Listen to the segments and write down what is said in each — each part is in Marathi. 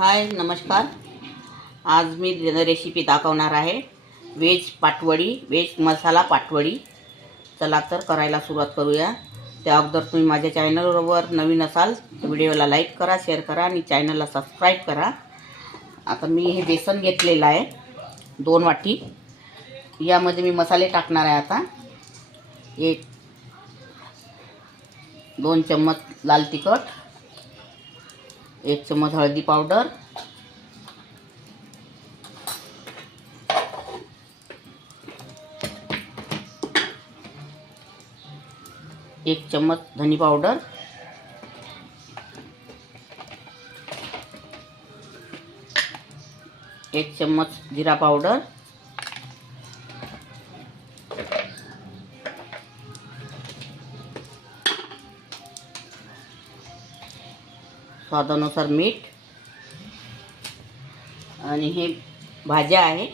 हाय नमस्कार। आज मी रेसिपी दाखवणार आहे व्हेज पाटवडी, व्हेज मसाला पाटवडी। चला तर करायला सुरुवात करूया। त्या अगोदर तुम्ही माझ्या चॅनलवर नवीन असाल तर व्हिडिओला लाईक करा, शेअर करा आणि चॅनलला सबस्क्राईब करा। आता मी हे बेसन घेतलेलं आहे 2 वाटी। यामध्ये मी मसाले टाकणार आहे। आता 2 चम्मच लाल तिखट, 1 चम्मच हळदी पावडर, 1 चम्मच धनी पावडर, 1 चम्मच जीरा पावडर, स्वादानुसार मीठ। आणि हे भाज्या आहे,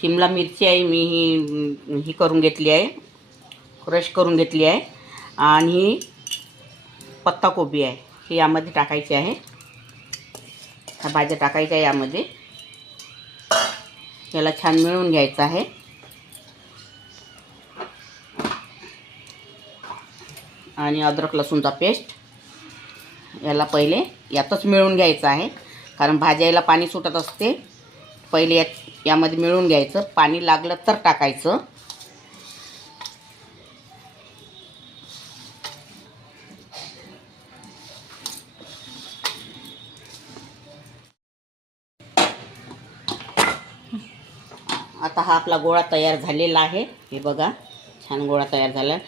शिमला मिरची आहे, मी ही करून घेतली आहे, क्रश करून घेतली आहे। आणि पत्ताकोबी आहे, हे यामध्ये टाकायचे आहे। ह्या भाज्या टाकायच्या आहे यामध्ये। याला छान मिळून घ्यायचं आहे। आणि अद्रक लसूणचा पेस्ट याला पहिले यातच मिळून घ्यायचं आहे, कारण भाज्याला पाणी सुटत असते। पहिले यामध्ये मिळून घ्यायचं, पाणी लागलं तर टाकायचं। आता हा आपला गोळा तयार झालेला आहे। हे बघा, छान गोळा तयार झाला।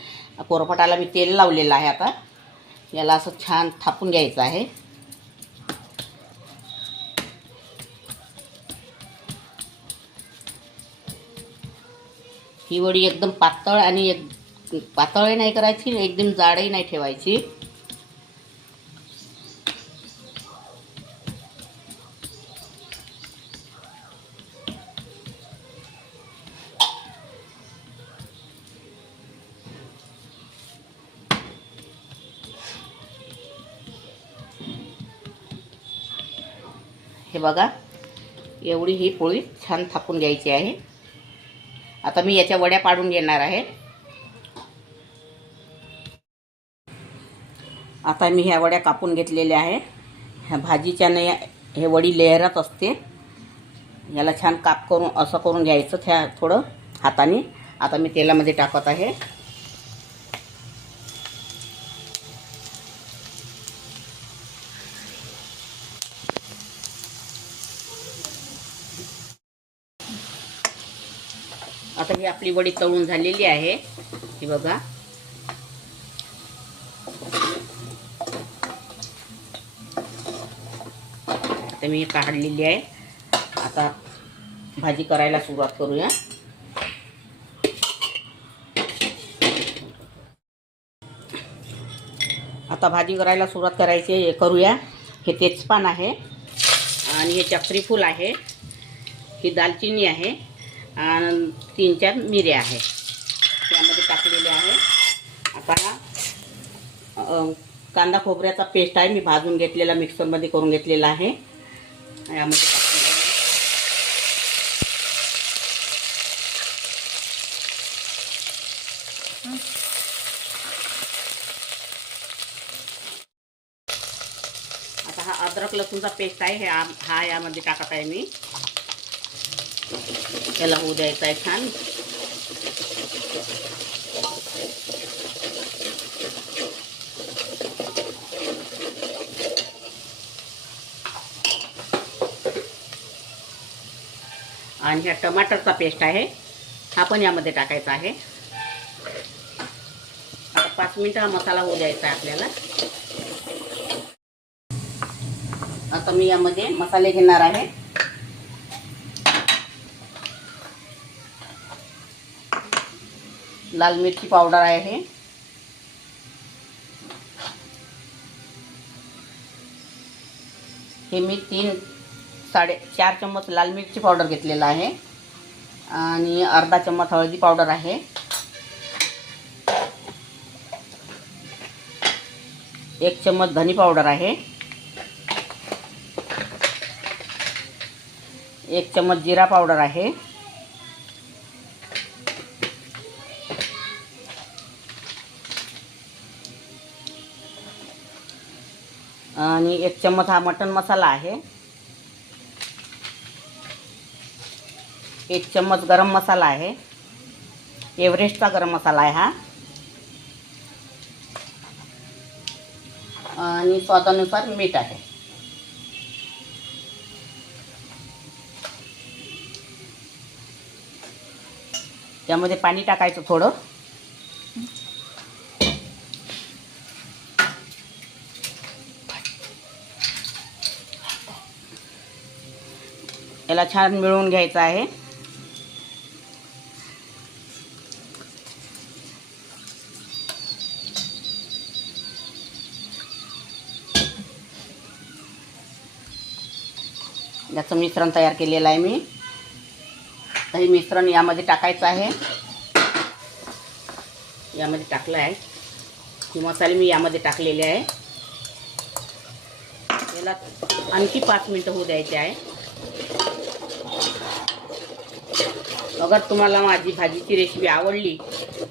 कोरफटाला मी तेल लावलेलं आहे। आता याला असं छान थापून घ्यायचं आहे। ही वडी एकदम पातळ आणि पातळही नाही करायची, एकदम जाडही नाही ठेवायची। हे बघा, एवढी ही पोळी छान थापून घ्यायची आहे। आता मी याच्या वड्या पाडून घेणार आहे। आता मी ह्या वड्या कापून घेतलेल्या आहे। ह्या भाजीच्या नाही, हे वडी लेहरात असते। याला छान काप करून असं करून घ्यायचं त्या थोडं हाताने। आता मी तेलामध्ये टाकत आहे। आता ही आपली वडी तळून झालेली आहे। ही बघा, आता मी काढलेली आहे। आता भाजी करायला सुरुवात करूया। आता भाजी करायला सुरुवात करूया। हे तेजपान आहे, आणि हे चक्री फूल आहे, ही दालचिनी आहे, आणि 3-4 मिऱ्या आहे, यामध्ये टाकलेले आहे। आता हा कांदा खोबऱ्याचा पेस्ट आहे, मी भाजून घेतलेला, मिक्सरमध्ये करून घेतलेला आहे, यामध्ये टाकलेला आहे। आता हा अद्रक लसूणचा पेस्ट आहे, हा यामध्ये टाकत आहे मी। याला होऊ द्यायचं आहे छान। आणि ह्या टमाटरचा पेस्ट आहे, हा पण यामध्ये टाकायचा आहे। आता 5 मिनिटं हा मसाला होऊ द्यायचा आहे आपल्याला। आता मी यामध्ये मसाले घेणार आहे। लाल मिरची पावडर आहे, हे मी 3-4 चम्मच लाल मिरची पावडर घेतलेला आहे। आणि अर्धा चम्मच हळदी पावडर आहे, 1 चम्मच धनी पावडर आहे, 1 चम्मच जिरा पावडर आहे, आणि 1 चम्मच हा मटन मसाला आहे, 1 चम्मच गरम मसाला आहे, एव्हरेस्टचा गरम मसाला आहे हा, आणि स्वादानुसार मीठ आहे. त्यामध्ये पाणी टाकायचं थोडं. याला छान मिळवून घ्यायचं आहे. याचं मिश्रण तयार केलेलं आहे मी. तर हे मिश्रण यामध्ये टाकायचं आहे. यामध्ये टाकलं आहे. हे मसाले मी यामध्ये टाकलेले आहे. याला आणखी 5 मिनिटं होऊ द्यायचे आहे. अगर तुम्हाला माझी भाजीची रेसिपी आवडली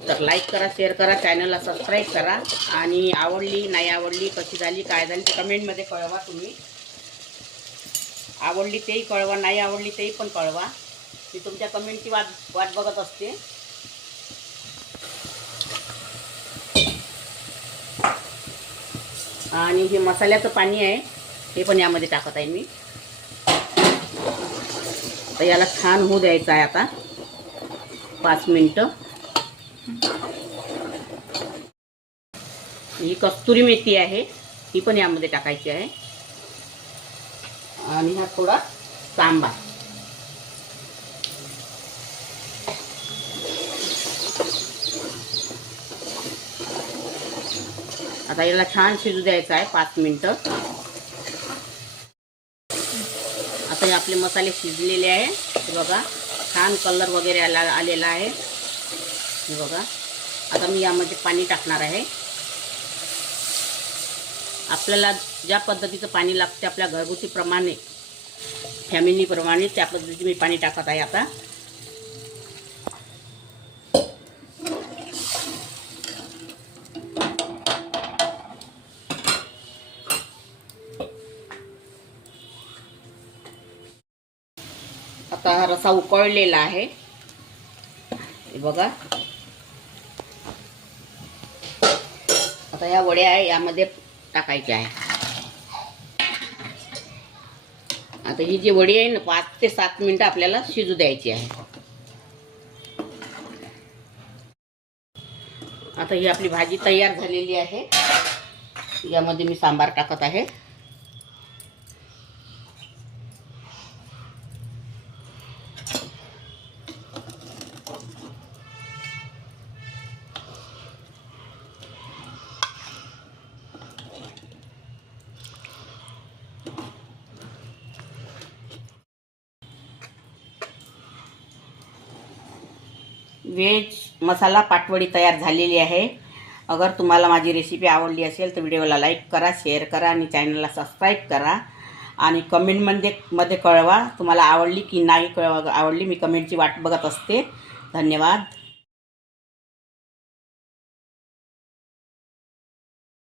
तर लाईक करा, शेअर करा, चॅनलला सबस्क्राईब करा, आणि आवडली नाही आवडली, कशी झाली काय झाली ते कमेंटमध्ये कळवा. तुम्ही आवडली तेही कळवा, नाही आवडली तेही पण कळवा. मी तुमच्या कमेंटची वाट बघत असते. आणि हे मसाल्याचं पाणी आहे हे पण यामध्ये टाकत आहे मी. तर याला छान होऊ द्यायचं आहे आता 5 मिनिटं. ही कस्तुरी मेथी आहे, ही पण यामध्ये टाकायची आहे, आणि हा थोडा सांबार. आता याला छान शिजू द्यायचं आहे 5 मिनिटं. आता हे आपले मसाले शिजलेले आहे. हे बघा छान कलर वगैरे आलेला आहे. हे बघा आता मी यामध्ये पाणी टाकणार आहे. आपल्याला ज्या पद्धतीचं पाणी लागते आपल्या घरगुती प्रमाणे, फॅमिली प्रमाणे, त्या पद्धतीने मी पाणी टाकत आहे. आता हा रस्सा उकळलेला आहे. हे बघा आता या वड्या आहे यामध्ये टाकायच्या आहे. आता ही जी वडी आहे ना 5 ते 7 मिनिटं आपल्याला शिजू द्यायची आहे. आता ही आपली भाजी तयार झालेली आहे. यामध्ये मी सांबार टाकत आहे. व्हेज मसाला पाटवडी तयार झालेली आहे. अगर तुम्हाला माझी रेसिपी आवडली असेल तर व्हिडिओला लाईक करा, शेअर करा, आणि चॅनलला सबस्क्राईब करा, आणि कमेंटमध्ये कळवा तुम्हाला आवडली की नाही आवडली. मी कमेंटची वाट बघत असते. धन्यवाद.